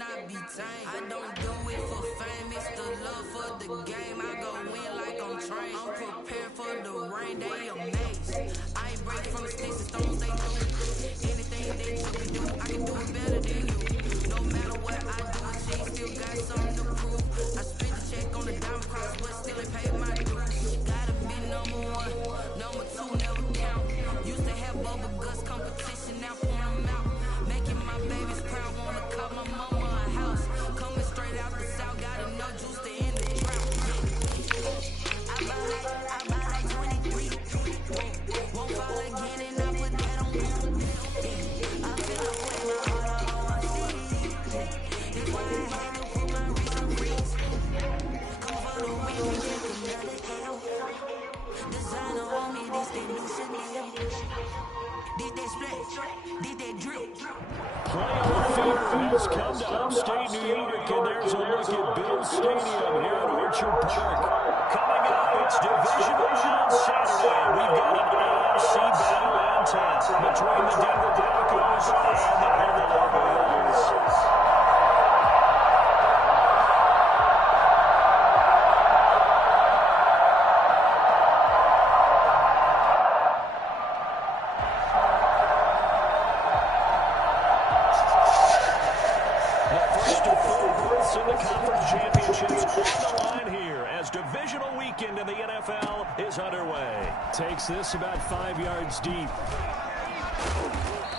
cannot be tamed. I don't do it for fame, it's the love for the game. I go win like I'm trained. I'm prepared for the rain, they amazed. I ain't break from the sticks and stones, they do. Anything that you can do, I can do it better than you. No matter what I do, she still got something to prove. I spent the check on the diamond cross, but still ain't paid my dues. Gotta be number one, number two never count. Used to have bubble guts competition, now point them out. Making my babies proud, wanna call my mama a house. Coming straight out the south, got enough juice to end the drought. I buy like 23. Won't fall again and I put that on me. I feel like way my heart on my city. That's why I had to put my wrist on freeze. Come for the win, we take another L. Designer on me, this they new Chanel. This they split, this they drip. Playoff fever has come to upstate New York, and there's a look at Bill Stadium here at Orchard Park. Coming up, it's Division Round Saturday. We've got an AFC battle on tap between the Denver Broncos and the Buffalo Bills. In the conference championships on the line here as divisional weekend in the NFL is underway. Takes this about 5 yards deep.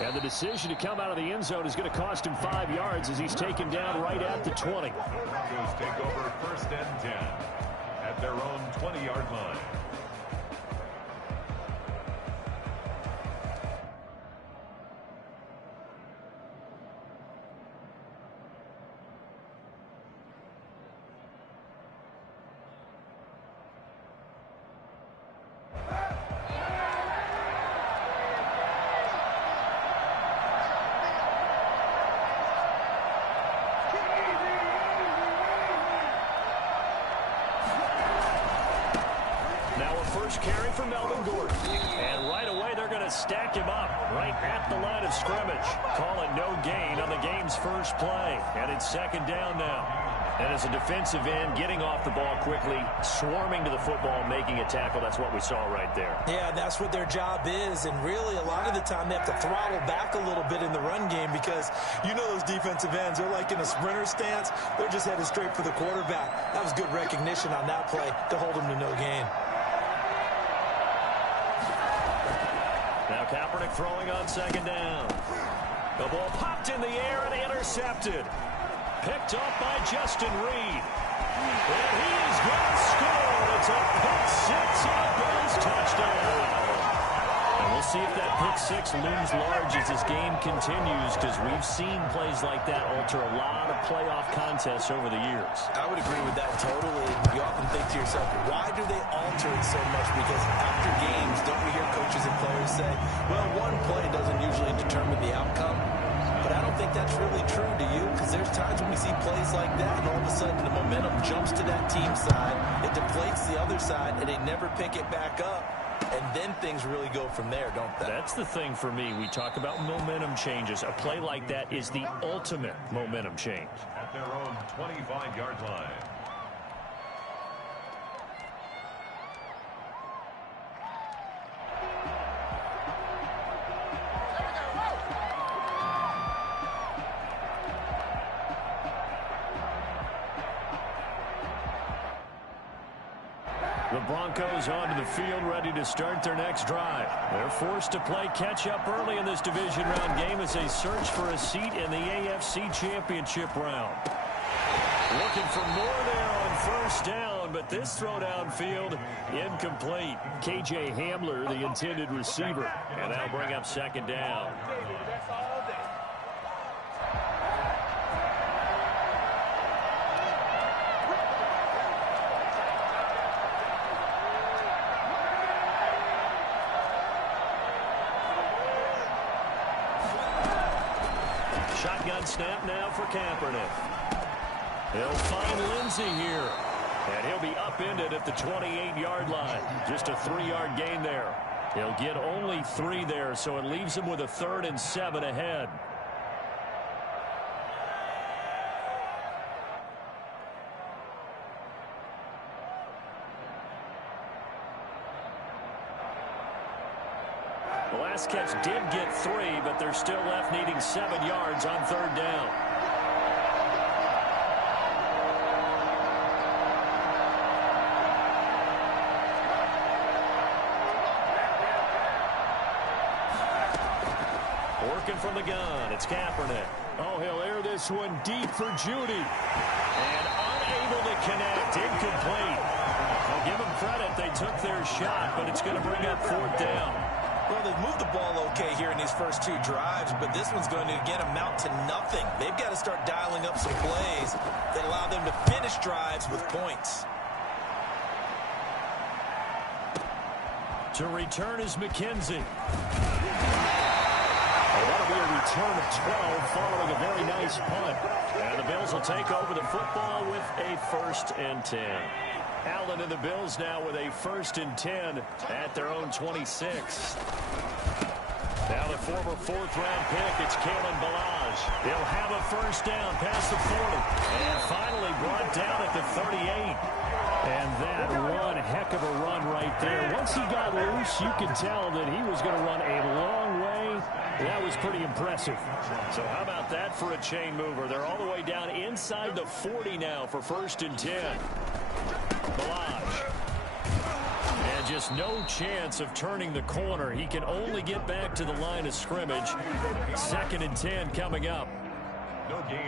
And the decision to come out of the end zone is going to cost him 5 yards as he's taken down right at the 20. The Broncos take over 1st and 10 at their own 20-yard line. Carry for Melvin Gordon. And right away, they're going to stack him up right at the line of scrimmage. Call it no gain on the game's first play. And it's 2nd down now. And as a defensive end, getting off the ball quickly, swarming to the football, making a tackle, that's what we saw right there. Yeah, that's what their job is. And really, a lot of the time, they have to throttle back a little bit in the run game because you know those defensive ends, they're like in a sprinter stance. They're just headed straight for the quarterback. That was good recognition on that play to hold him to no gain. Now Kaepernick throwing on 2nd down. The ball popped in the air and intercepted. Picked up by Justin Reed. And he's going to score. It's a pick six and a Bills touchdown. And we'll see if that pick six looms large as this game continues, because we've seen plays like that alter a lot of playoff contests over the years. I would agree with that totally. You often think to yourself, why do they alter it so much? Because after games, don't we hear coaches and players say, well, one play doesn't usually determine the outcome? But I don't think that's really true, do you? Because there's times when we see plays like that, and all of a sudden the momentum jumps to that team side, it deflates the other side, and they never pick it back up. And then things really go from there, don't they? That's the thing for me. We talk about momentum changes. A play like that is the ultimate momentum change. At their own 25-yard line. The Broncos onto the field, ready to start their next drive. They're forced to play catch-up early in this division round game as they search for a seat in the AFC Championship round. Looking for more there on 1st down, but this throw downfield incomplete. KJ Hamler, the intended receiver, and that'll bring up 2nd down. Shotgun snap now for Kaepernick. He'll find Lindsey here. And he'll be upended at the 28-yard line. Just a 3-yard gain there. He'll get only 3 there, so it leaves him with a 3rd and 7 ahead. last catch did get 3, but they're still left needing 7 yards on 3rd down. Working from the gun, it's Kaepernick. Oh, he'll air this one deep for Judy. And unable to connect, incomplete. I'll give them credit, they took their shot, but it's going to bring up 4th down. Well, they've moved the ball okay here in these first 2 drives, but this one's going to, again, amount to nothing. They've got to start dialing up some plays that allow them to finish drives with points. To return is McKenzie. That'll be a return of 12 following a very nice punt. And the Bills will take over the football with a 1st and 10. Allen and the Bills now with a 1st and 10 at their own 26. Now the former 4th-round pick, it's Kalen Ballage. He'll have a 1st down past the 40. And finally brought down at the 38. And that one heck of a run right there. Once he got loose, you could tell that he was going to run a long way. That was pretty impressive. So how about that for a chain mover? They're all the way down inside the 40 now for 1st and 10. Ballage. And just no chance of turning the corner. He can only get back to the line of scrimmage. 2nd and 10 coming up.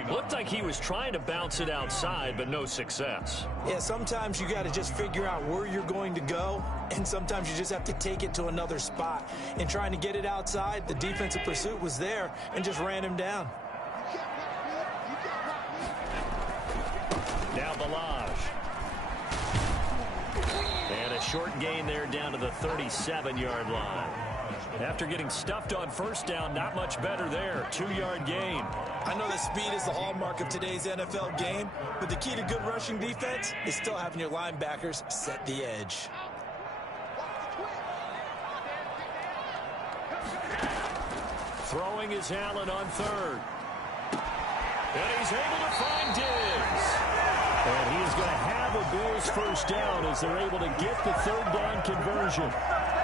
Looked like he was trying to bounce it outside, but no success. Yeah, sometimes you got to just figure out where you're going to go, and sometimes you just have to take it to another spot. In trying to get it outside, the defensive pursuit was there and just ran him down. Now Ballage. And a short gain there down to the 37-yard line. After getting stuffed on 1st down, not much better there. 2-yard gain. I know that speed is the hallmark of today's NFL game, but the key to good rushing defense is still having your linebackers set the edge. Throwing is Allen on 3rd. And he's able to find Diggs. And he is going to have a Bills 1st down as they're able to get the 3rd down conversion.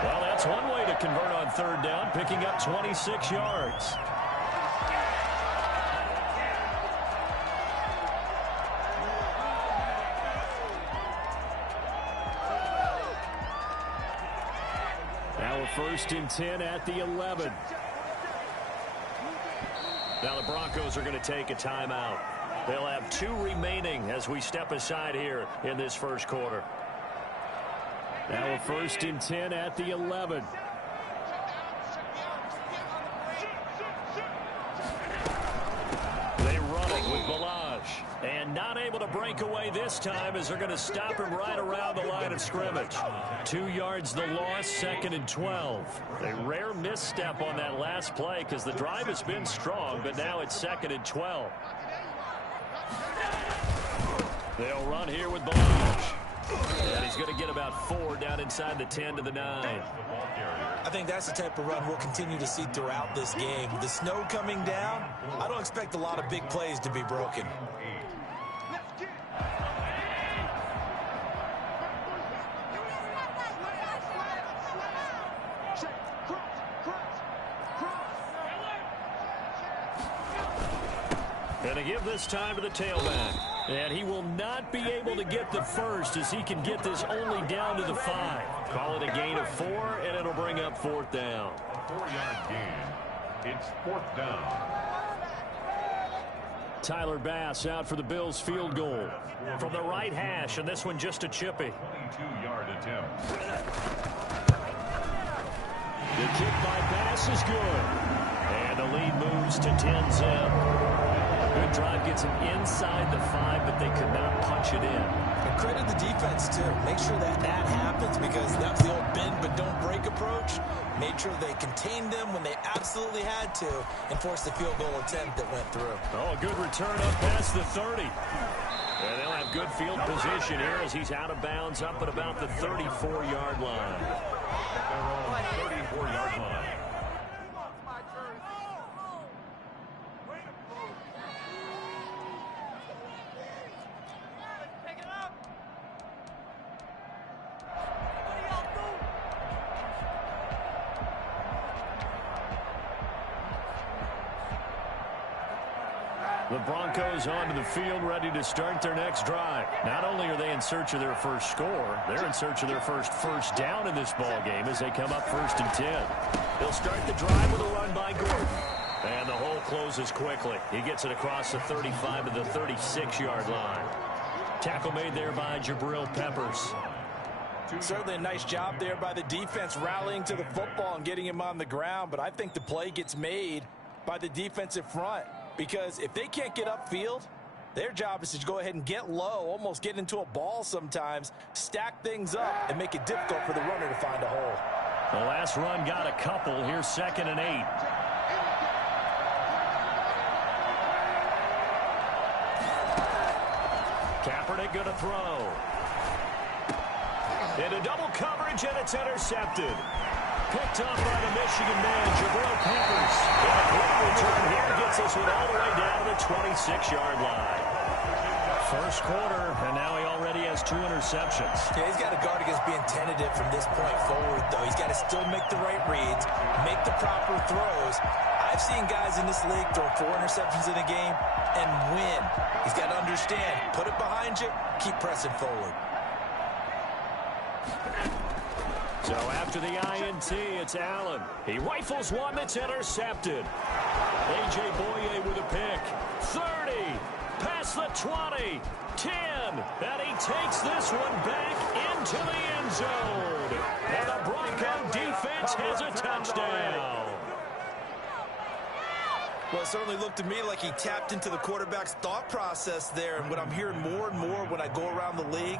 Well, that's one way to convert on 3rd down, picking up 26 yards. Now a 1st and 10 at the 11. Now the Broncos are going to take a timeout. They'll have 2 remaining as we step aside here in this 1st quarter. Now a 1st and 10 at the 11. They run it with Ballage. And not able to break away this time as they're going to stop him right around the line of scrimmage. 2 yards the loss, 2nd and 12. A rare misstep on that last play because the drive has been strong, but now it's 2nd and 12. They'll run here with Ballage. And he's going to get about 4 down inside the 10 to the 9. I think that's the type of run we'll continue to see throughout this game. With the snow coming down, I don't expect a lot of big plays to be broken. And to give this time to the tailback. And he will not be able to get the 1st as he can get this only down to the 5. Call it a gain of 4, and it'll bring up 4th down. 4-yard gain. It's 4th down. Tyler Bass out for the Bills field goal. From the right hash, and this one just a chippy. 22-yard attempt. The kick by Bass is good. And the lead moves to 10-zip. Good drive gets him inside the 5, but they could not punch it in. And credit the defense, too. Make sure that happens because that was the old bend but don't break approach. Made sure they contained them when they absolutely had to and forced the field goal attempt that went through. Oh, a good return up past the 30. And they'll have good field position here as he's out of bounds up at about the 34-yard line. At their own 34-yard line. The Broncos onto the field, ready to start their next drive. Not only are they in search of their first score, they're in search of their first down in this ball game as they come up 1st and 10. They'll start the drive with a run by Gordon. And the hole closes quickly. He gets it across the 35 to the 36-yard line. Tackle made there by Jabril Peppers. Certainly a nice job there by the defense rallying to the football and getting him on the ground. But I think the play gets made by the defensive front. Because if they can't get upfield, their job is to go ahead and get low, almost get into a ball sometimes, stack things up, and make it difficult for the runner to find a hole. The last run got a couple. Here's 2nd and 8. Kaepernick going to throw. Into double coverage, and it's intercepted. Picked up by the Michigan man, Jabril Peppers. And a great return here gets us all the way down to the 26-yard line. First quarter, and now he already has 2 interceptions. Yeah, he's got to guard against being tentative from this point forward, though. He's got to still make the right reads, make the proper throws. I've seen guys in this league throw 4 interceptions in a game and win. He's got to understand, put it behind you, keep pressing forward. So after the INT, it's Allen. He rifles one that's intercepted. A.J. Boye with a pick. 30, past the 20, 10, and he takes this one back into the end zone. And the Bronco defense has a touchdown. Well, it certainly looked to me like he tapped into the quarterback's thought process there. And what I'm hearing more and more when I go around the league,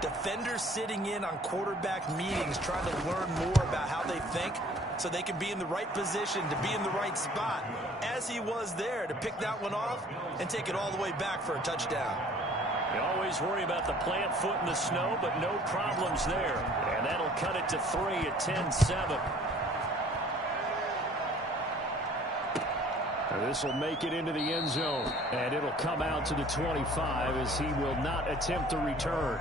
defenders sitting in on quarterback meetings trying to learn more about how they think so they can be in the right position to be in the right spot, as he was there to pick that one off and take it all the way back for a touchdown. You always worry about the plant foot in the snow, but no problems there. And that'll cut it to 3 at 10-7. This will make it into the end zone, and it'll come out to the 25 as he will not attempt to return.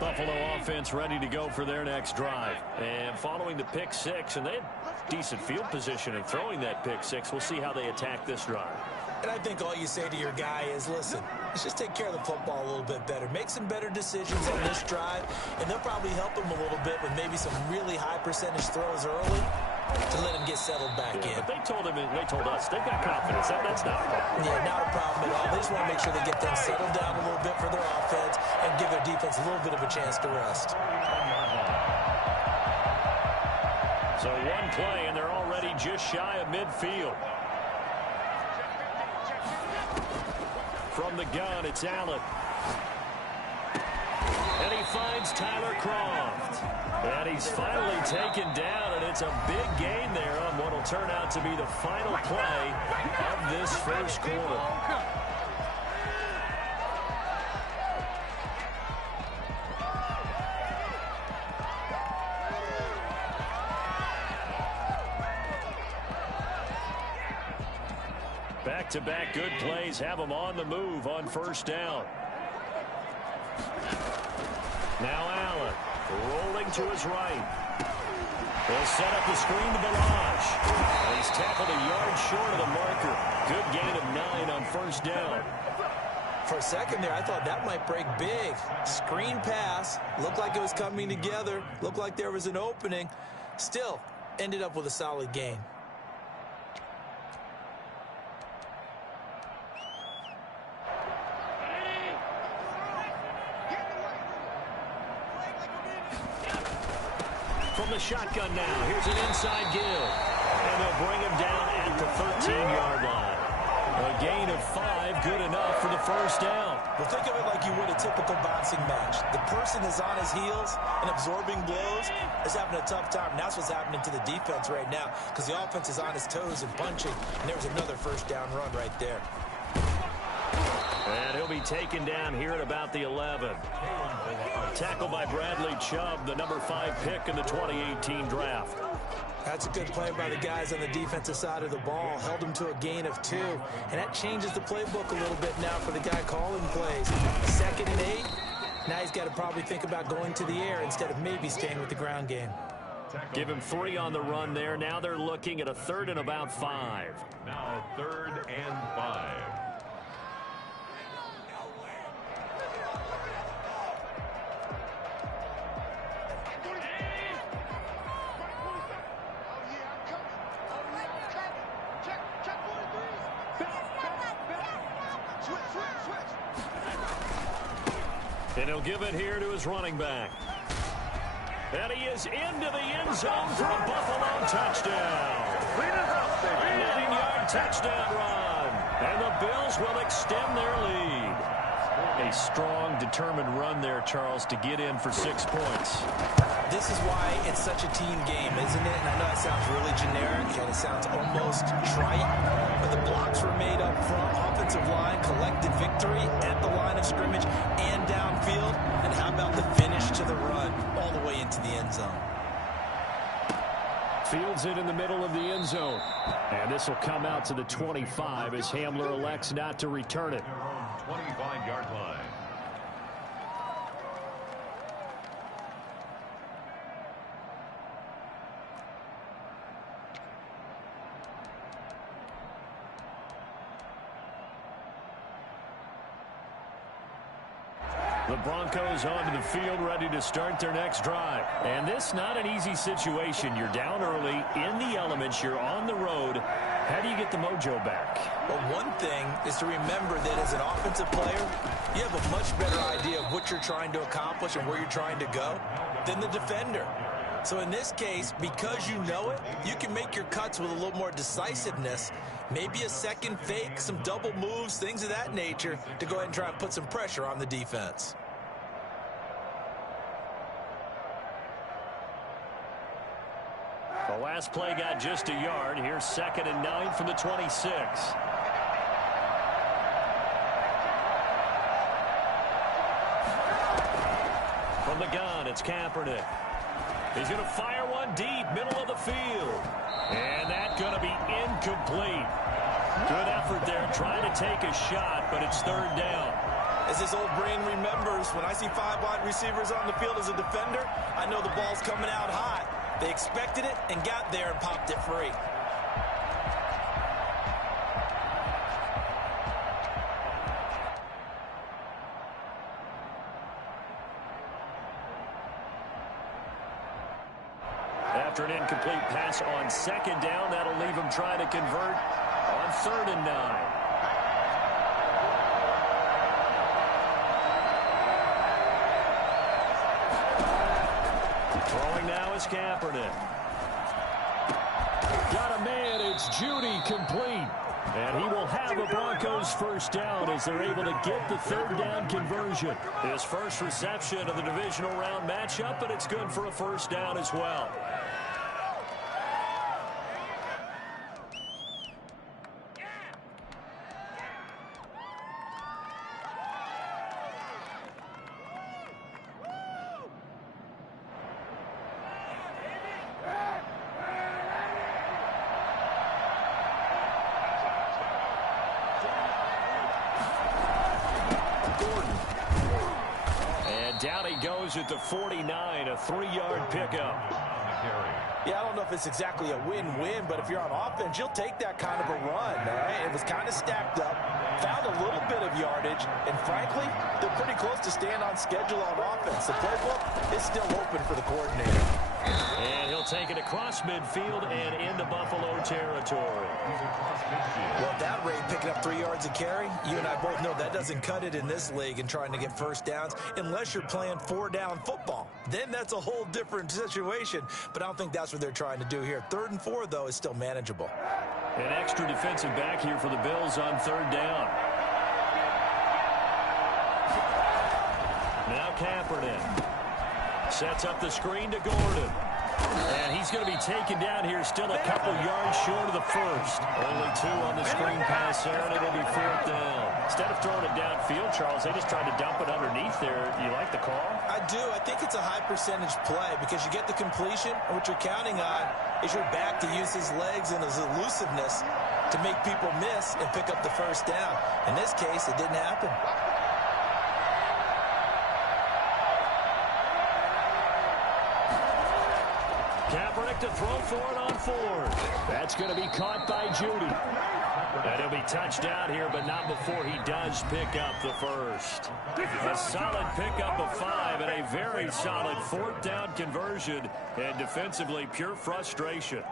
Buffalo offense ready to go for their next drive. And following the pick 6, and they had decent field position in throwing that pick 6. We'll see how they attack this drive. And I think all you say to your guy is, listen, let's just take care of the football a little bit better. Make some better decisions on this drive, and they'll probably help him a little bit with maybe some really high percentage throws early to let him get settled back in. But they told us they've got confidence. That's not a problem. Yeah, not a problem at all. They just want to make sure they get things settled down a little bit for their offense and give their defense a little bit of a chance to rest. So one play, and they're already just shy of midfield. From the gun, it's Allen. And he finds Tyler Croft. And he's finally taken down, and it's a big gain there on what will turn out to be the final play of this first quarter. Back-to-back good plays have him on the move on first down. Now Allen rolling to his right. He'll set up the screen to Balazs. And he's tackled a yard short of the marker. Good gain of 9 on first down. For a second there, I thought that might break big. Screen pass. Looked like it was coming together. Looked like there was an opening. Still, ended up with a solid gain. From the shotgun now, here's an inside give. And they'll bring him down at the 13-yard line. A gain of 5, good enough for the first down. Well, think of it like you would a typical boxing match. The person is on his heels and absorbing blows is having a tough time. And that's what's happening to the defense right now because the offense is on his toes and punching. And there was another first down run right there. And he'll be taken down here at about the 11. Tackled by Bradley Chubb, the number 5 pick in the 2018 draft. That's a good play by the guys on the defensive side of the ball. Held him to a gain of 2. And that changes the playbook a little bit now for the guy calling plays. 2nd and 8. Now he's got to probably think about going to the air instead of maybe staying with the ground game. Give him 3 on the run there. Now they're looking at a 3rd and about 5. Now 3rd and 5. And he'll give it here to his running back. And he is into the end zone for a Buffalo touchdown. A 9-yard touchdown run. And the Bills will extend their lead. A strong, determined run there, Charles, to get in for 6 points. This is why it's such a team game, isn't it? And I know it sounds really generic and it sounds almost trite, but the blocks were made up front. Offensive line collected victory at the line of scrimmage and downfield. And how about the finish to the run all the way into the end zone? Fields it in the middle of the end zone. And this will come out to the 25 as Hamler elects not to return it. 25-yard line. The Broncos onto the field, ready to start their next drive. And this not an easy situation. You're down early, in the elements, you're on the road. How do you get the mojo back? Well, one thing is to remember that as an offensive player, you have a much better idea of what you're trying to accomplish and where you're trying to go than the defender. So in this case, because you know it, you can make your cuts with a little more decisiveness. Maybe a second fake, some double moves, things of that nature to go ahead and try and put some pressure on the defense. The last play got just a yard. Here's 2nd and 9 from the 26. From the gun, it's Kaepernick. He's going to fire one deep, middle of the field. And that's going to be incomplete. Good effort there, trying to take a shot, but it's 3rd down. As this old brain remembers, when I see 5 wide receivers on the field as a defender, I know the ball's coming out hot. They expected it and got there and popped it free. After an incomplete pass on 2nd down, that'll leave him trying to convert on 3rd and 9. Throwing now is Kaepernick. Got a man, it's Judy, complete. And he will have the Broncos first down as they're able to get the 3rd down conversion. His first reception of the divisional round matchup, but it's good for a first down as well. Down he goes at the 49, a 3-yard pickup. Yeah, I don't know if it's exactly a win-win, but if you're on offense, you'll take that kind of a run, all right? It was kind of stacked up, found a little bit of yardage, and frankly, they're pretty close to staying on schedule on offense. The playbook is still open for the coordinator. And he'll take it across midfield and into Buffalo territory. Well, at that rate, picking up 3 yards a carry, you and I both know that doesn't cut it in this league and trying to get first downs unless you're playing 4-down football. Then that's a whole different situation, but I don't think that's what they're trying to do here. 3rd and 4, though, is still manageable. An extra defensive back here for the Bills on 3rd down. Now Kaepernick sets up the screen to Gordon. And he's going to be taken down here, still a couple yards short of the first. Only 2 on the screen pass there, and it'll be 4th down. Instead of throwing it downfield, Charles, they just tried to dump it underneath there. You like the call? I do. I think it's a high-percentage play because you get the completion, and what you're counting on is your back to use his legs and his elusiveness to make people miss and pick up the first down. In this case, it didn't happen. Kaepernick to throw for it on 4th. That's going to be caught by Judy. And he'll be touched out here, but not before he does pick up the first. A solid pickup of 5 and a very solid 4th down conversion. And defensively, pure frustration.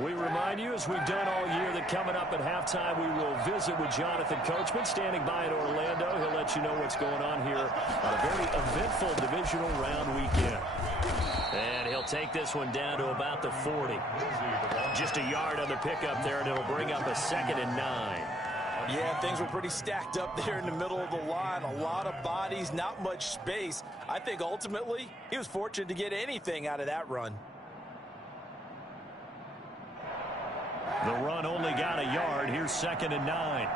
We remind you, as we've done all year, that coming up at halftime, we will visit with Jonathan Coachman, standing by in Orlando. He'll let you know what's going on here on a very eventful divisional round weekend. And he'll take this one down to about the 40. Just a yard on the pickup there, and it'll bring up a 2nd and 9. Yeah, things were pretty stacked up there in the middle of the line. A lot of bodies, not much space. I think ultimately he was fortunate to get anything out of that run. The run only got a yard. Here's 2nd and 9.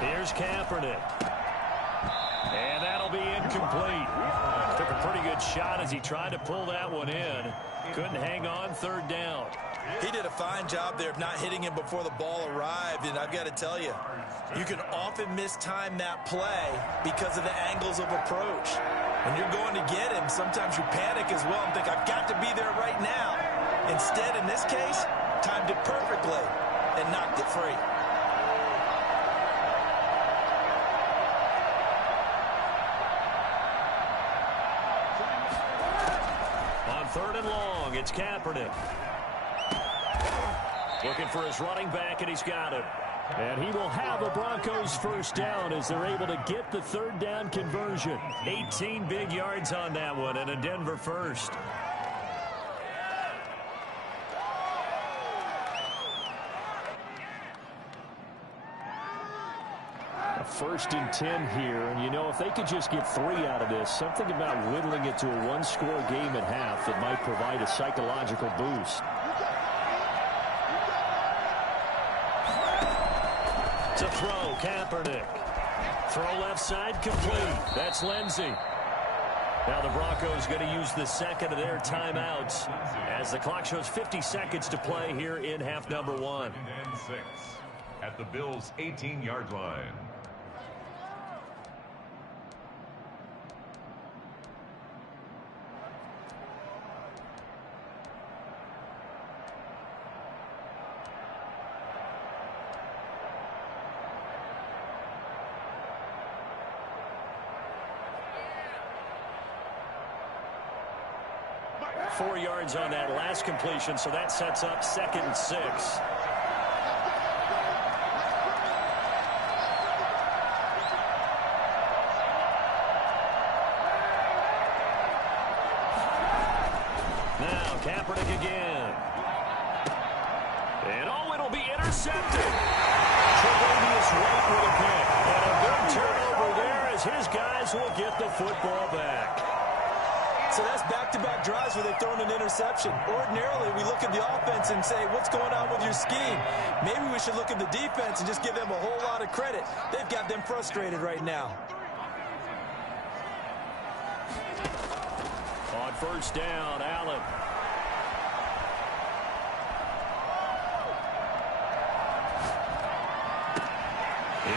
Here's Kaepernick. And that'll be incomplete. Took a pretty good shot as he tried to pull that one in. Couldn't hang on. 3rd down. He did a fine job there of not hitting him before the ball arrived. And I've got to tell you, you can often mistime that play because of the angles of approach. When you're going to get him, sometimes you panic as well and think, I've got to be there right now. Instead, in this case, timed it perfectly and knocked it free. On 3rd and long, it's Kaepernick. Looking for his running back, and he's got him. And he will have a Broncos 1st down as they're able to get the 3rd down conversion. 18 big yards on that one, and a Denver 1st. A 1st and 10 here, and you know, if they could just get 3 out of this, something about whittling it to a 1-score game at half that might provide a psychological boost. To throw, Kaepernick. Throw left side, complete. That's Lindsey. Now the Broncos going to use the 2nd of their timeouts as the clock shows 50 seconds to play here in half number 1. 2nd and 6 at the Bills' 18-yard line. Four yards on that last completion, so that sets up 2nd and 6. Now Kaepernick again. And oh, it'll be intercepted. Tre'Davious White with a pick. And a big turnover there as his guys will get the football back. So that's back-to-back drives where they've thrown an interception. Ordinarily, we look at the offense and say, what's going on with your scheme? Maybe we should look at the defense and just give them a whole lot of credit. They've got them frustrated right now. On 1st down, Allen.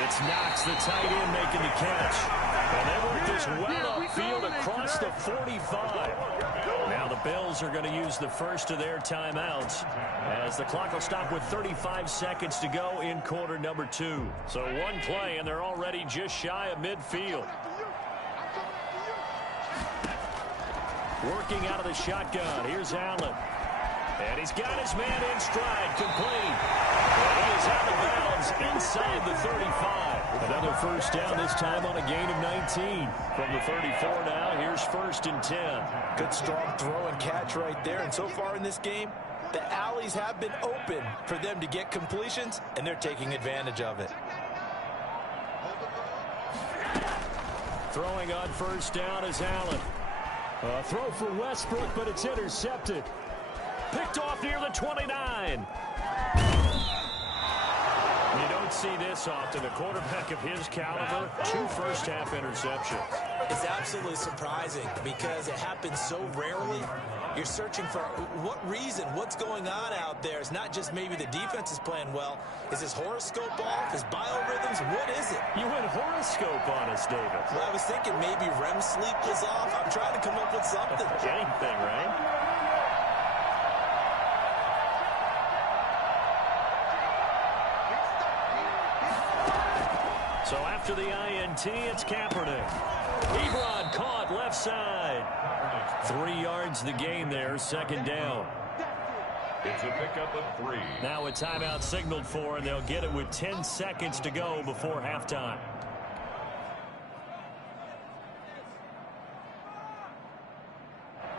It's Knox, the tight end, making the catch. And they work this well upfield across the 45. Now the Bills are going to use the 1st of their timeouts as the clock will stop with 35 seconds to go in quarter number 2. So one play, and they're already just shy of midfield. Working out of the shotgun. Here's Allen. And he's got his man in stride, complete. And he is out of bounds inside the 35. Another 1st down, this time on a gain of 19. From the 34 now, here's 1st and 10. Good strong throw and catch right there. And so far in this game, the alleys have been open for them to get completions, and they're taking advantage of it. Throwing on 1st down is Allen. A throw for Westbrook, but it's intercepted. Picked off near the 29. You don't see this often. A quarterback of his caliber, 2 first-half interceptions. It's absolutely surprising because it happens so rarely. You're searching for what reason, what's going on out there. It's not just maybe the defense is playing well. Is his horoscope off? His biorhythms? What is it? You went horoscope on us, David. Well, I was thinking maybe REM sleep was off. I'm trying to come up with something. Anything, right? So after the INT, it's Kaepernick. Ebron caught left side. 3 yards the gain there, second down. It's a pickup of 3. Now a timeout signaled for, and they'll get it with 10 seconds to go before halftime.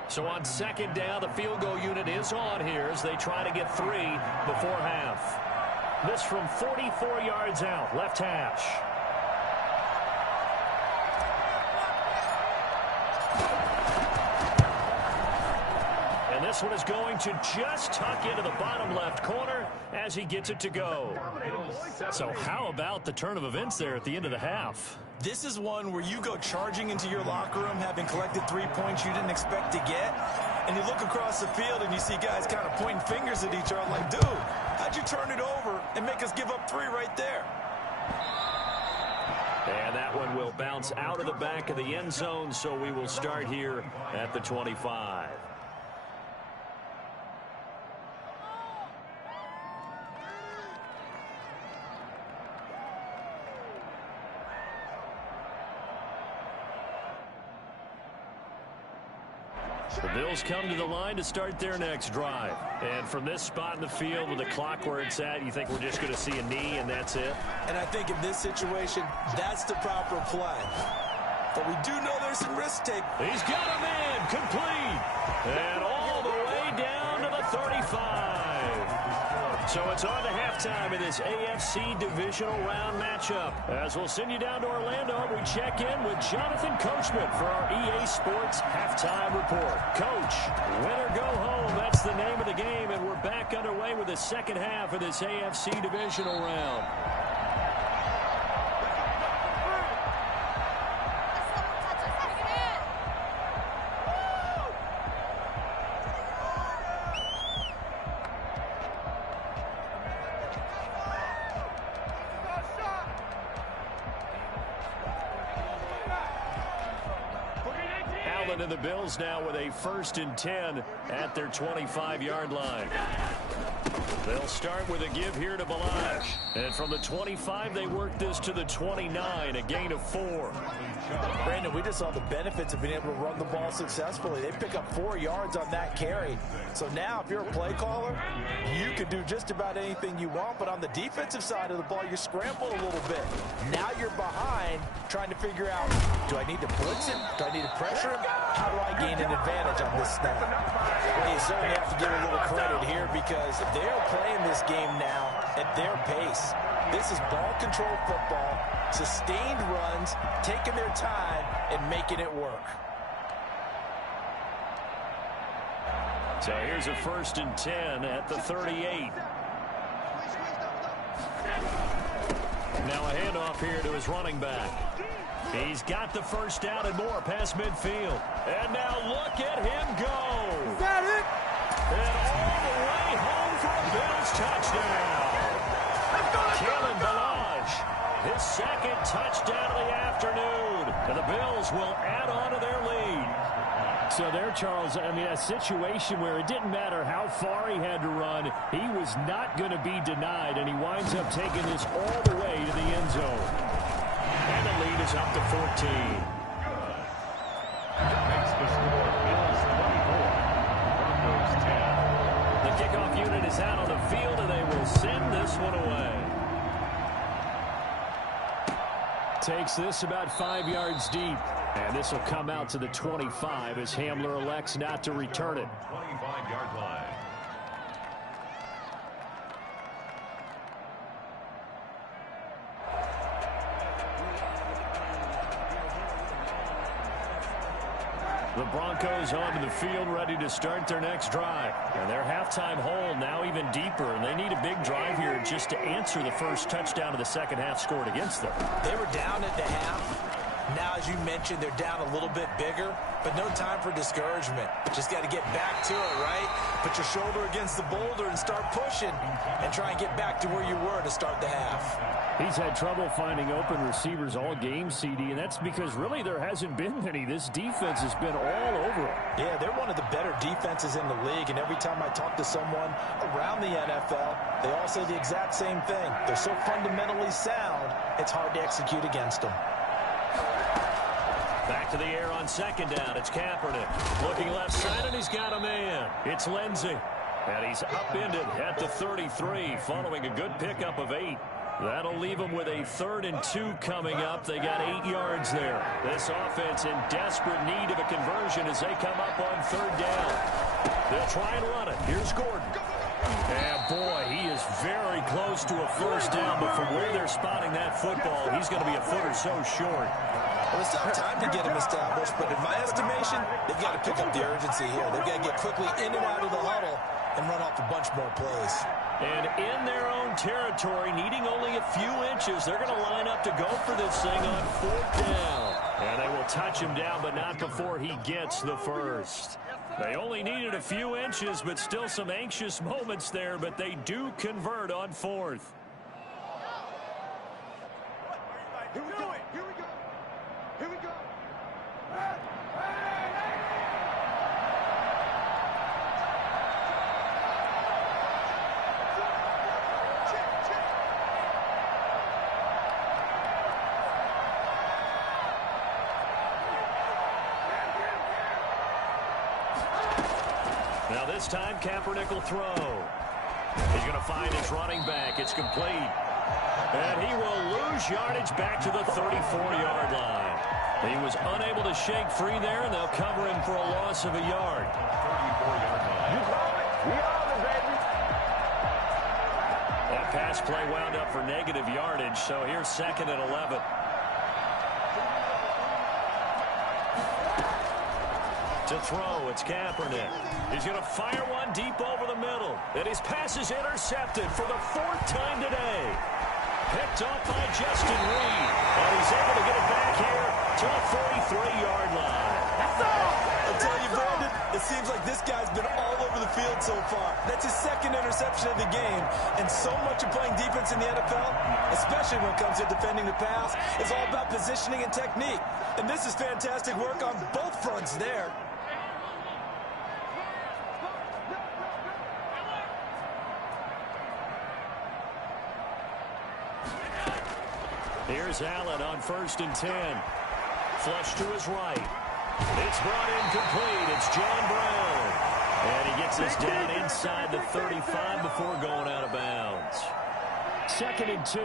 So on second down, the field goal unit is on here as they try to get 3 before half. This from 44 yards out, left hash. This one is going to just tuck into the bottom left corner as he gets it to go. So how about the turn of events there at the end of the half? This is one where you go charging into your locker room having collected 3 points you didn't expect to get, and you look across the field and you see guys kind of pointing fingers at each other like, dude, how'd you turn it over and make us give up 3 right there? And that one will bounce out of the back of the end zone, so we will start here at the 25. The Bills come to the line to start their next drive. And from this spot in the field with the clock where it's at, you think we're just going to see a knee and that's it? And I think in this situation, that's the proper play. But we do know there's some risk take. He's got a man complete. And all the way down to the 35. So it's on to halftime in this AFC divisional round matchup. As we'll send you down to Orlando, we check in with Jonathan Coachman for our EA Sports Halftime Report. Coach, win or go home, that's the name of the game, and we're back underway with the second half of this AFC divisional round. And the Bills now with a 1st and 10 at their 25-yard line. They'll start with a give here to Balaj. And from the 25, they work this to the 29, a gain of 4. Brandon, we just saw the benefits of being able to run the ball successfully. They pick up 4 yards on that carry. So now if you're a play caller, you can do just about anything you want. But on the defensive side of the ball, you're scrambling a little bit. Now you're behind trying to figure out, do I need to blitz him? Do I need to pressure him? How do I gain an advantage on this snap? Well, you certainly have to give a little credit here because they're playing this game now at their pace. This is ball control football, sustained runs, taking their time and making it work. So here's a 1st and 10 at the 38. Now a handoff here to his running back. He's got the first down and more past midfield. And now look at him go. Is that it? And all the way home for a Bills touchdown. Kalen Balaj, his 2nd touchdown of the afternoon. And the Bills will add on to their lead. So there, Charles, I mean, a situation where it didn't matter how far he had to run, he was not going to be denied, and he winds up taking this all the way to the end zone. And the lead is up to 14. Makes the score Bills 24, Broncos 10. The kickoff unit is out on the field, and they will send this one away. Takes this about 5 yards deep. And this will come out to the 25 as Hamler elects not to return it. 25-yard line. The Broncos onto the field ready to start their next drive. And their halftime hole now even deeper. And they need a big drive here just to answer the first touchdown of the second half scored against them. They were down at the half. Now, as you mentioned, they're down a little bit bigger, but no time for discouragement. Just got to get back to it, right? Put your shoulder against the boulder and start pushing and try and get back to where you were to start the half. He's had trouble finding open receivers all game, CD, and that's because really there hasn't been many. This defense has been all over him. Yeah, they're one of the better defenses in the league, and every time I talk to someone around the NFL, they all say the exact same thing. They're so fundamentally sound, it's hard to execute against them. Back to the air on second down. It's Kaepernick. Looking left side, and he's got a man. It's Lindsey. And he's upended at the 33, following a good pickup of 8. That'll leave them with a 3rd and 2 coming up. They got 8 yards there. This offense in desperate need of a conversion as they come up on 3rd down. They'll try and run it. Here's Gordon. And boy, he is very close to a first down, but from where they're spotting that football, he's going to be a foot or so short. Well, it's not time to get him established, but in my estimation, they've got to pick up the urgency here. They've got to get quickly in and out of the huddle and run off a bunch more plays. And in their own territory, needing only a few inches, they're going to line up to go for this thing on 4th down. And they will touch him down, but not before he gets the first. They only needed a few inches, but still some anxious moments there, but they do convert on 4th. Here we go. Here we go. Here we go. Now this time, Kaepernick will throw. He's going to find his running back. It's complete. And he will lose yardage back to the 34-yard line. He was unable to shake free there, and they'll cover him for a loss of a yard. 34-yard line. You call it. We all it, baby. That pass play wound up for negative yardage, so here's 2nd and 11. To throw, it's Kaepernick. He's going to fire one deep over the middle. And his pass is intercepted for the 4th time today. Picked off by Justin Reed. And he's able to get it back here to the 43-yard line. That's all. I'll tell you, Brandon, it seems like this guy's been all over the field so far. That's his 2nd interception of the game. And so much of playing defense in the NFL, especially when it comes to defending the pass, is all about positioning and technique. And this is fantastic work on both fronts there. Here's Allen on 1st and 10. Flush to his right. It's brought in complete. It's John Brown. And he gets us down inside the 35 before going out of bounds. 2nd and 2.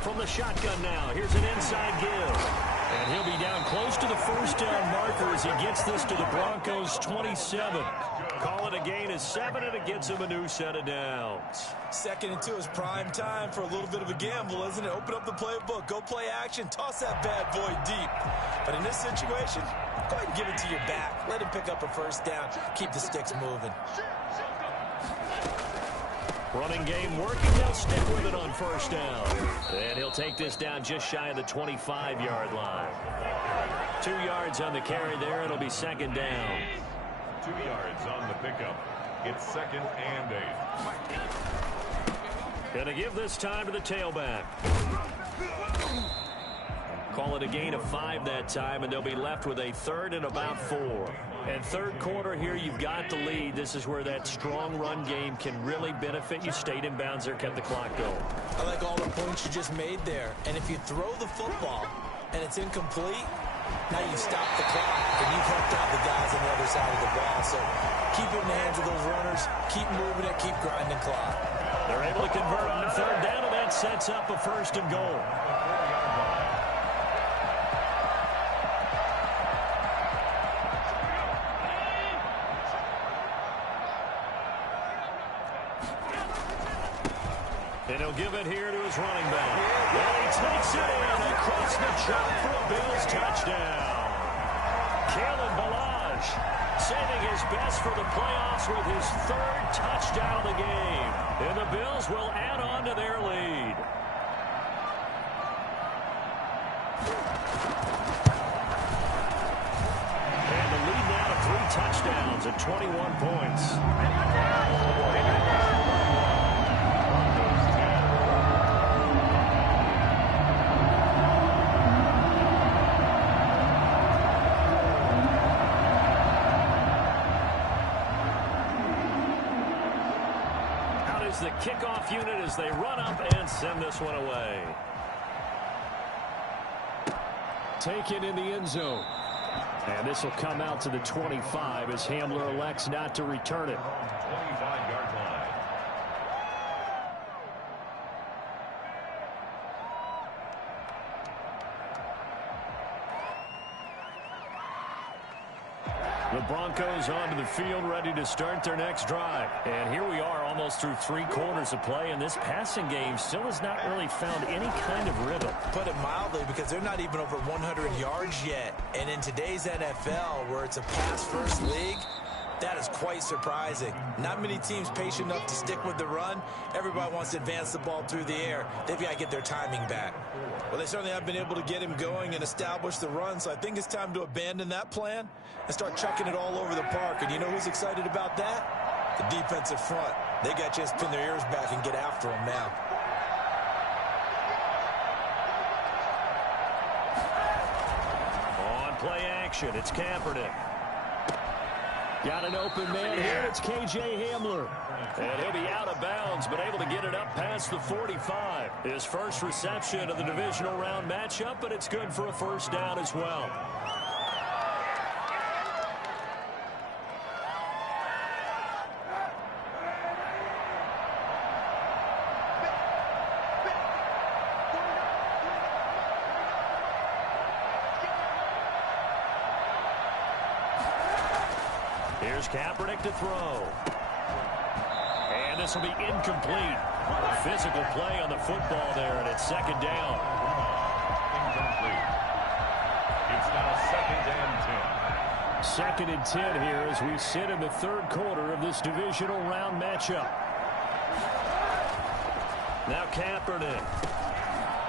From the shotgun now. Here's an inside give. And he'll be down close to the first down marker as he gets this to the Broncos' 27. Call it a gain of 7, and it gets him a new set of downs. 2nd and 2 is prime time for a little bit of a gamble, isn't it? Open up the playbook, go play action, toss that bad boy deep. But in this situation, go ahead and give it to your back. Let him pick up a first down. Keep the sticks moving. Running game working. They'll stick with it on 1st down. And he'll take this down just shy of the 25-yard line. 2 yards on the carry there. It'll be 2nd down. 2 yards on the pickup. It's 2nd and 8. Gonna give this time to the tailback. Call it a gain of 5 that time, and they'll be left with a 3rd and about 4. And 3rd quarter here, you've got the lead. This is where that strong run game can really benefit you. Stayed in bounds there, kept the clock going. I like all the points you just made there. And if you throw the football and it's incomplete, now you stop the clock, and you've helped out the guys on the other side of the ball. So keep it in the hands of those runners, keep moving it, keep grinding clock. They're able to convert on 3rd down, and that sets up a 1st and goal. And he'll give it here to his running back. And he takes it in across the chop for a Bills touchdown. Kalen Ballage saving his best for the playoffs with his 3rd touchdown of the game. And the Bills will add on to their lead. And the lead now to 3 touchdowns at 21 points. The kickoff unit as they run up and send this one away. Taken in the end zone. And this will come out to the 25 as Hamler elects not to return it. 25-yard line. The Broncos onto the field ready to start their next drive. And here we are almost through 3 quarters of play, and this passing game still has not really found any kind of rhythm. Put it mildly, because they're not even over 100 yards yet. And in today's NFL, where it's a pass-first league, that is quite surprising. Not many teams patient enough to stick with the run. Everybody wants to advance the ball through the air. They've got to get their timing back. Well, they certainly have been able to get him going and establish the run, so I think it's time to abandon that plan and start chucking it all over the park. And you know who's excited about that? The defensive front. They got a chance to pin their ears back and get after him now. On play action, it's Kaepernick. Got an open man here. It's K.J. Hamler. And he'll be out of bounds, but able to get it up past the 45. His first reception of the divisional round matchup, but it's good for a first down as well. Here's Kaepernick to throw. And this will be incomplete. Physical play on the football there, and it's second down. Incomplete. It's now 2nd and 10. 2nd and 10 here as we sit in the 3rd quarter of this divisional round matchup. Now Kaepernick.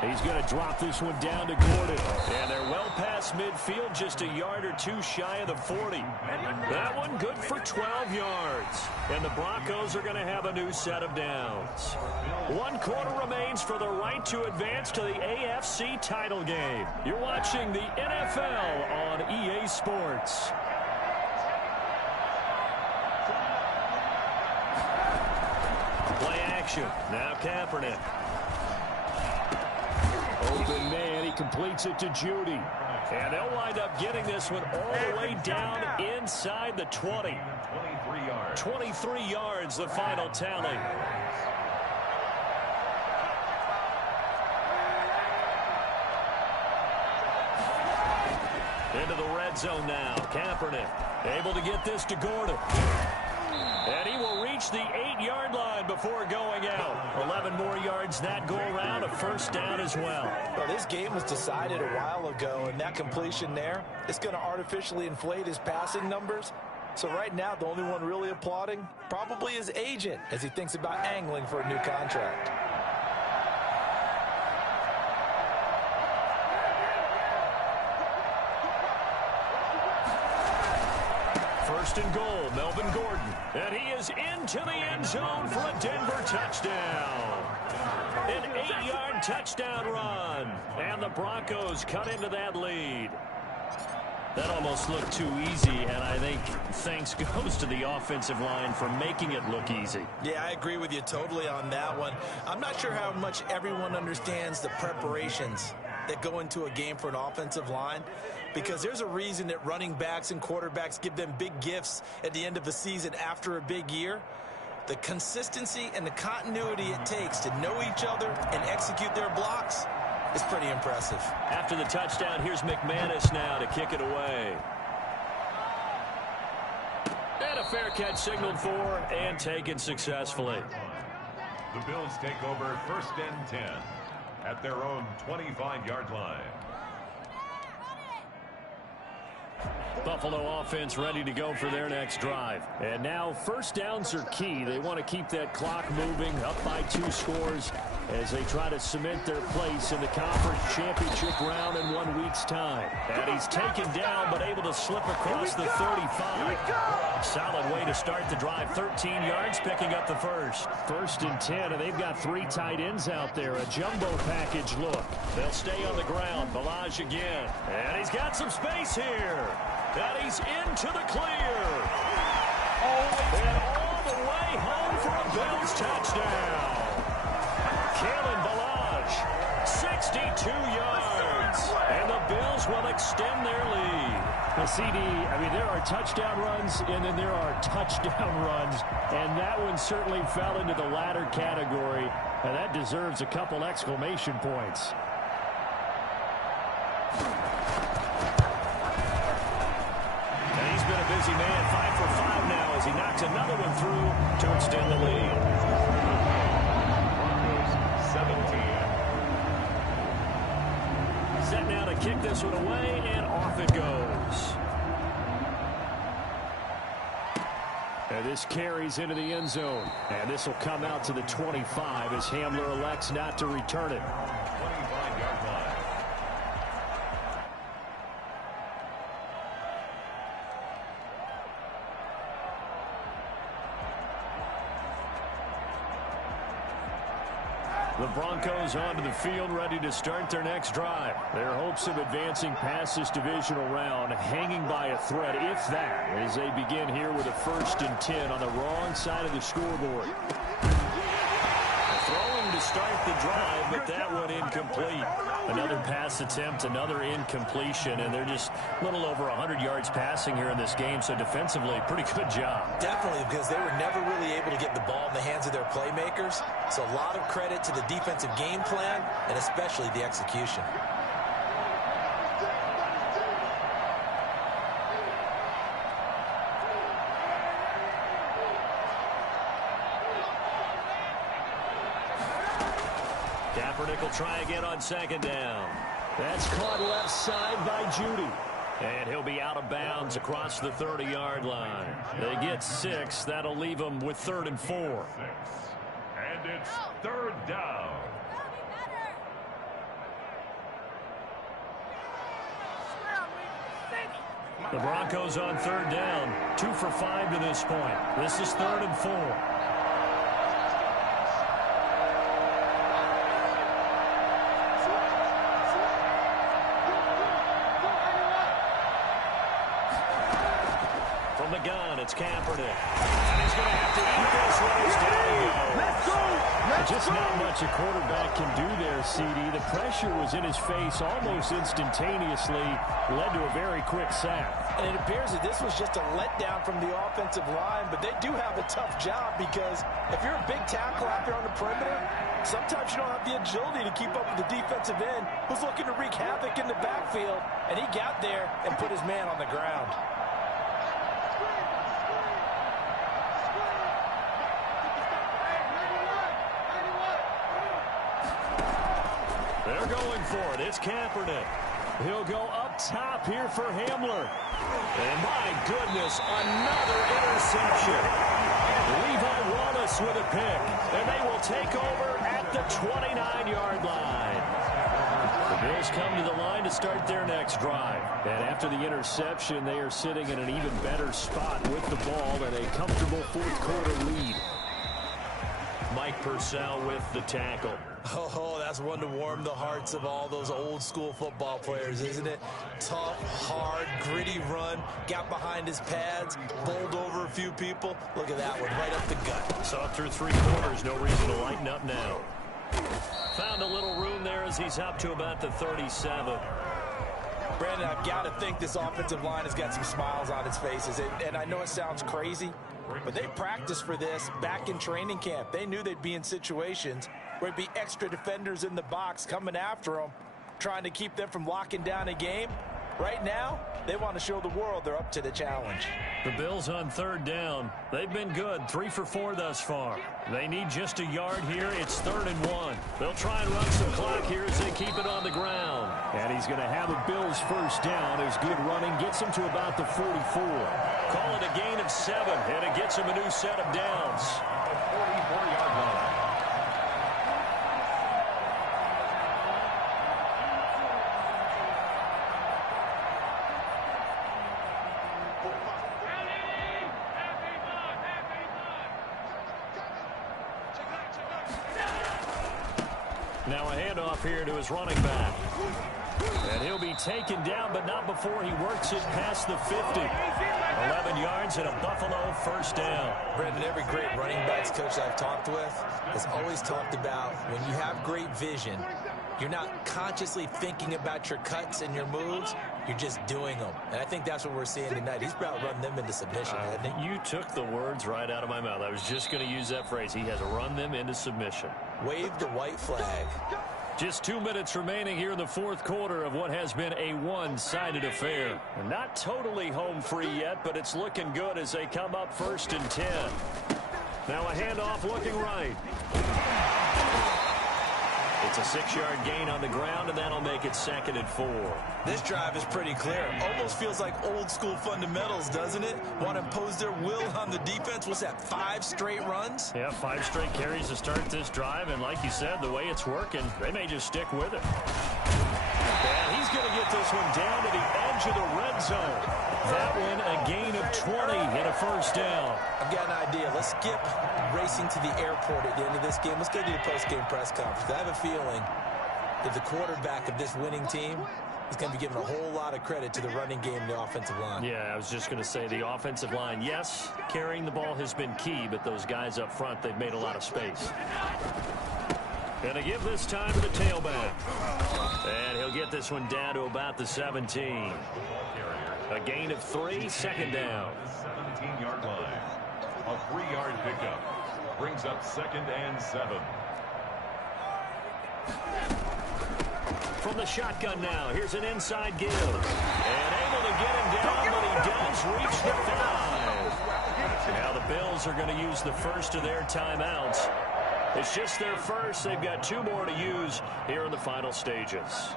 He's going to drop this one down to Gordon. And they're well past midfield, just a yard or 2 shy of the 40. That one good for 12 yards. And the Broncos are going to have a new set of downs. 1 quarter remains for the right to advance to the AFC title game. You're watching the NFL on EA Sports. Play action. Now Kaepernick. Open man, he completes it to Judy. And they'll wind up getting this one all the way down inside the 20. 23 yards. 23 yards, the final tally. Into the red zone now. Kaepernick able to get this to Gordon. And he will reach the 8-yard line before going out. 11 more yards that go around, a first down as well. Well, this game was decided a while ago, and that completion there is going to artificially inflate his passing numbers. So right now, the only one really applauding probably his agent as he thinks about angling for a new contract. First and goal, Melvin Gordon. And he is into the end zone for a Denver touchdown. An 8-yard touchdown run. And the Broncos cut into that lead. That almost looked too easy, and I think thanks goes to the offensive line for making it look easy. Yeah, I agree with you totally on that one. I'm not sure how much everyone understands the preparations that go into a game for an offensive line, because there's a reason that running backs and quarterbacks give them big gifts at the end of the season after a big year. The consistency and the continuity it takes to know each other and execute their blocks is pretty impressive. After the touchdown, here's McManus now to kick it away. And a fair catch signaled for and taken successfully. The Bills take over 1st and 10 at their own 25-yard line. Buffalo offense ready to go for their next drive. And now first downs are key. They want to keep that clock moving, up by 2 scores as they try to cement their place in the conference championship round in 1 week's time. And he's taken down but able to slip across the 35. Solid way to start the drive. 13 yards, picking up the first. 1st and 10, and they've got 3 tight ends out there. A jumbo package look. They'll stay on the ground. Balaj again. And he's got some space here. And he's into the clear. And all the way home for a Bills touchdown. Kalen Balaj, 62 yards. And the Bills will extend their lead. The CD, I mean, there are touchdown runs, and then there are touchdown runs. And that one certainly fell into the latter category. And that deserves a couple exclamation points. Busy man, 5 for 5 now as he knocks another one through to extend the lead. Broncos 17. Set now to kick this one away, and off it goes. And this carries into the end zone. And this will come out to the 25 as Hamler elects not to return it. 25-yard line. The Broncos onto the field, ready to start their next drive. Their hopes of advancing past this divisional round hanging by a thread, if that, as they begin here with a 1st and 10 on the wrong side of the scoreboard. Throwing to start the drive, but that one incomplete. Another pass attempt, another incompletion, and they're just a little over 100 yards passing here in this game, so defensively, pretty good job. Definitely, because they were never really able to get the ball in the hands of their playmakers. So a lot of credit to the defensive game plan and especially the execution. Kaepernick will try again on 2nd down. That's caught left side by Judy. And he'll be out of bounds across the 30-yard line. They get 6. That'll leave them with 3rd and 4. And it's 3rd down. The Broncos on 3rd down. 2 for 5 to this point. This is 3rd and 4. From the gun, it's Kaepernick. And he's going to have to eat this when he's down. Let's go! Just not much a quarterback can do there, CD. The pressure was in his face almost instantaneously, led to a very quick sack. And it appears that this was just a letdown from the offensive line, but they do have a tough job because if you're a big tackle out there on the perimeter, sometimes you don't have the agility to keep up with the defensive end who's looking to wreak havoc in the backfield, and he got there and put his man on the ground. They're going for it. It's Kaepernick. He'll go up top here for Hamler. And my goodness, another interception. Levi Wallace with a pick. And they will take over at the 29-yard line. The Bills come to the line to start their next drive. And after the interception, they are sitting in an even better spot with the ball and a comfortable 4th quarter lead. Mike Purcell with the tackle. Oh, that's one to warm the hearts of all those old school football players, isn't it? Tough, hard, gritty run, got behind his pads, bowled over a few people. Look at that one, right up the gut. Saw through 3 quarters, no reason to lighten up now. Found a little room there as he's up to about the 37. Brandon, I've got to think this offensive line has got some smiles on its faces. And I know it sounds crazy, but they practiced for this back in training camp. They knew they'd be in situations where there'd be extra defenders in the box coming after them, trying to keep them from locking down a game. Right now, they want to show the world they're up to the challenge. The Bills on third down. They've been good, 3 for 4 thus far. They need just a yard here. It's 3rd and 1. They'll try and run some clock here as they keep it on the ground. And he's going to have a Bills first down. His good running gets him to about the 44. Call it a gain of 7, and it gets him a new set of downs. 44-yard line. Now a handoff here to his running back. And he'll be taken down, but not before he works it past the 50. 11 yards and a Buffalo first down. Brendan, every great running backs coach I've talked with has always talked about when you have great vision, you're not consciously thinking about your cuts and your moves. You're just doing them. And I think that's what we're seeing tonight. He's about run them into submission, hasn't he? You took the words right out of my mouth. I was just going to use that phrase. He has run them into submission. Wave the white flag. Just 2 minutes remaining here in the fourth quarter of what has been a one-sided affair. Not totally home free yet, but it's looking good as they come up 1st and 10. Now a handoff looking right. It's a 6-yard gain on the ground, and that'll make it 2nd and 4. This drive is pretty clear. Almost feels like old-school fundamentals, doesn't it? Want to impose their will on the defense. What's that, 5 straight runs? Yeah, 5 straight carries to start this drive, and like you said, the way it's working, they may just stick with it. And he's going to get this one down to the edge of the red zone. That one a gain of 20 and a first down. I've got an idea. Let's skip racing to the airport at the end of this game. Let's go to the post-game press conference. I have a feeling that the quarterback of this winning team is going to be given a whole lot of credit to the running game and the offensive line. Yeah, I was just going to say the offensive line, yes, carrying the ball has been key, but those guys up front, they've made a lot of space. Going to give this time to the tailback. And he'll get this one down to about the 17. A gain of 3, 2nd down. 17-yard line. A 3-yard pickup brings up 2nd and 7. From the shotgun now, here's an inside give. And able to get him down, but he does reach the 5. Now the Bills are going to use the first of their timeouts. It's just their first. They've got 2 more to use here in the final stages.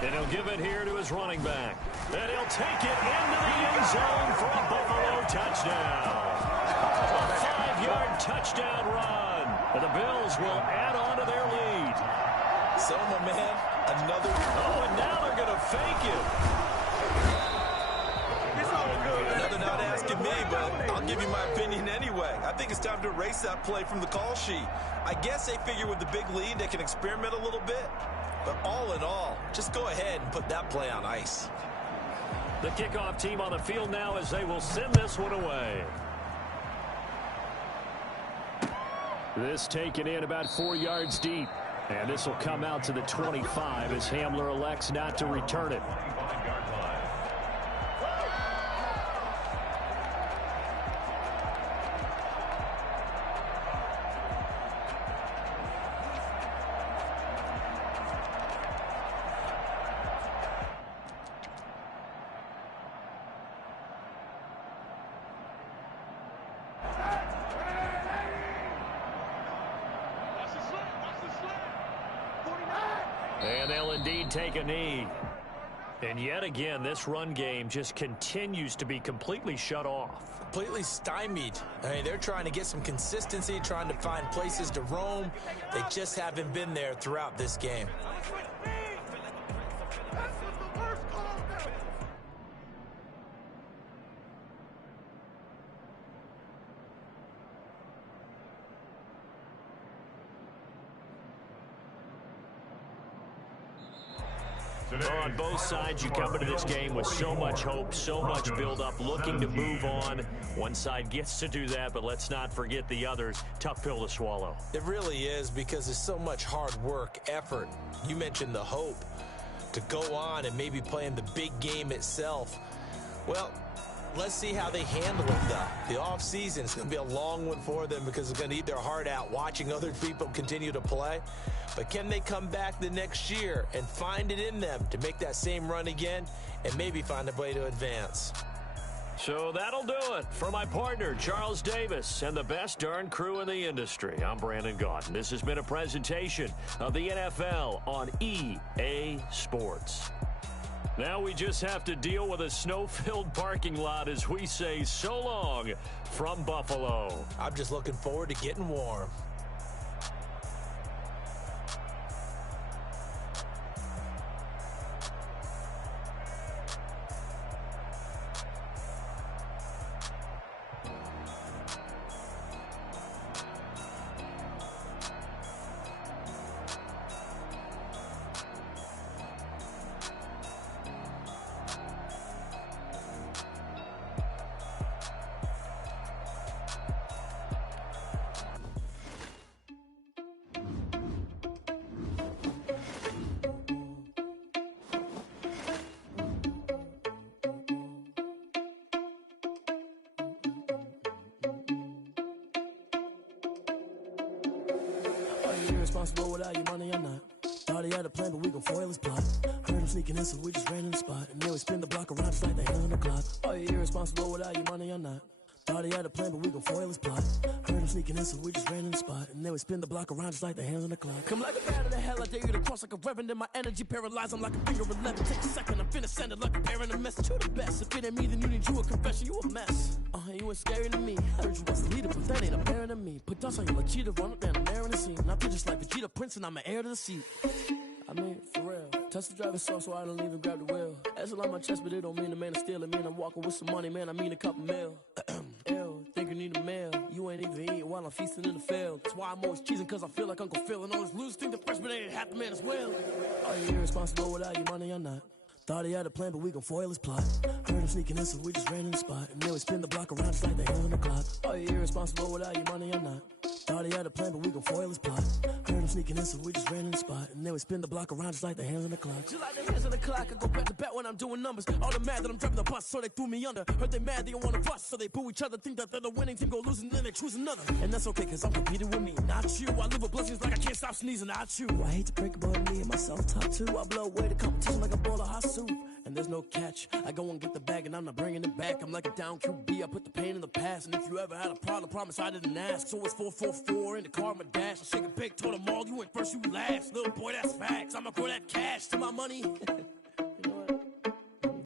And he'll give it here to his running back. And he'll take it into the end zone for a Buffalo touchdown. A 5-yard touchdown run. And the Bills will add on to their lead. So, my man, another... Oh, and now they're going to fake it. Another not asking me, but I'll give you my opinion anyway. I think it's time to erase that play from the call sheet. I guess they figure with the big lead they can experiment a little bit. But all in all, just go ahead and put that play on ice. The kickoff team on the field now as they will send this one away. This taken in about 4 yards deep. And this will come out to the 25 as Hamler elects not to return it. 25-yard line. And they'll indeed take a knee. And yet again, this run game just continues to be completely shut off. Completely stymied. I mean, they're trying to get some consistency, trying to find places to roam. They just haven't been there throughout this game. On both sides, you come into this game with so much hope, so much build-up, looking to move on. One side gets to do that, but let's not forget the others. Tough pill to swallow. It really is, because there's so much hard work, effort. You mentioned the hope to go on and maybe play in the big game itself. Well, Let's see how they handle it, though. The offseason is going to be a long one for them because it's going to eat their heart out watching other people continue to play. But can they come back the next year and find it in them to make that same run again and maybe find a way to advance? So that'll do it. For my partner, Charles Davis, and the best darn crew in the industry, I'm Brandon Gaudin. This has been a presentation of the NFL on EA Sports. Now we just have to deal with a snow-filled parking lot as we say so long from Buffalo. I'm just looking forward to getting warm. Irresponsible without your money or not. Thought he had a plan, but we gon' foil his plot. Heard him sneaking in, so we just ran in the spot. And then we spin the block around just like the hand on the clock. Are you irresponsible without your money or not? Thought he had a plan, but we gon' foil his plot. Heard him sneaking in, so we just ran in the spot. And then we spin the block around just like the hands on the clock. Come like a bat of the hell, I dare you to cross like a reverend. And my energy paralyzed, I'm like a finger 11. Take a second, I'm finna send it like a parent a message. You the best, if it ain't me, then you need you a confession. You a mess, you ain't scary to me. Heard you was the leader, but that ain't apparent to me. Put dust on your cheetah, run up down the air in the scene. I feel just like Vegeta Prince, and I'm an heir to the seat. I mean, for real. Touch the driver's soft so I don't even grab the wheel. That's on my chest, but it don't mean the man is steal. It mean I'm walking with some money, man. I mean a couple mil. Ew, think you need a meal. You ain't even eating while I'm feasting in the field. That's why I'm always cheesing, cause I feel like Uncle Phil. And all those losers think the freshman ain't half the man as well. Are you irresponsible without your money or not? Thought he had a plan, but we gon' foil his plot. Heard him sneaking in, so we just ran in the spot. And then we spin the block around just like the hand on the clock. Are you irresponsible without your money or not? Thought he had a plan, but we gon' foil his plot. Heard him sneaking in, so we just ran in the spot. And then we spin the block around just like the hands on the clock. Just like the hands on the clock, I go back to back when I'm doing numbers. All the mad that I'm driving the bus, so they threw me under. Heard they mad, they don't wanna bust, so they boo each other. Think that they're the winning team, go losing, then they choose another. And that's okay, cause I'm competing with me, not you. I live with blessings like I can't stop sneezing, not you. I hate to break about me and myself top too. I blow away the competition like a bowl of hot soup. And there's no catch, I go and get the bag and I'm not bringing it back. I'm like a down QB, I put the pain in the past. And if you ever had a problem, promise I didn't ask. So it's 444 in the car, my dash. I shake a big, told them all, you went first, you last. Little boy, that's facts, I'ma grow that cash to my money.